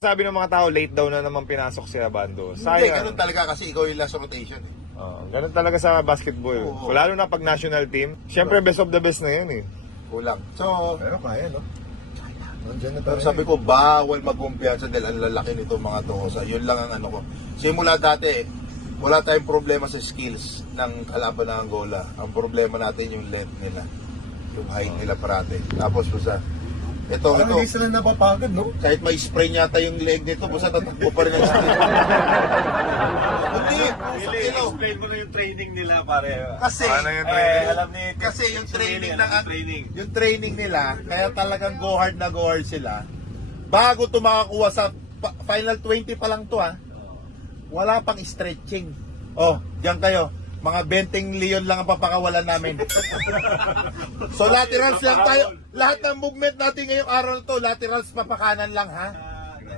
Sabi ng mga tao, late daw na naman pinasok si Abando. Hindi, Sayang. ganun talaga kasi ikaw yung last rotation eh. Ganun talaga sa basketball. Oo. Lalo na pag national team. Siyempre, best of the best na yun eh. Kulang. So, Pero kaya, no? Nandiyan na pero tayo. sabi ko, bawal magkumpiyansa dahil ang lalaki nito mga to. So, yun lang ang ano ko. Simula dati, wala tayong problema sa skills ng kalaban ng Angola. Ang problema natin yung length nila. Yung height nila parate. Tapos, basta, Parang ito, hindi sila napapagod, no? kahit may spray yata yung leg nito, basta tatakbo pa rin ang skill. Hindi, Explain mo na yung training nila, pare. Kasi, Paano yung training? alam ni kasi yung training alam na yung training. yung training nila, kaya talagang go hard na go hard sila. Bago to makakuha sa final 20 pa lang to wala pang stretching. Oh, diyan kayo. Mga 20 leon lang ang papakawalan namin. So laterals lang tayo. Lahat ng movement natin ngayong araw na to, laterals papakanan lang ha.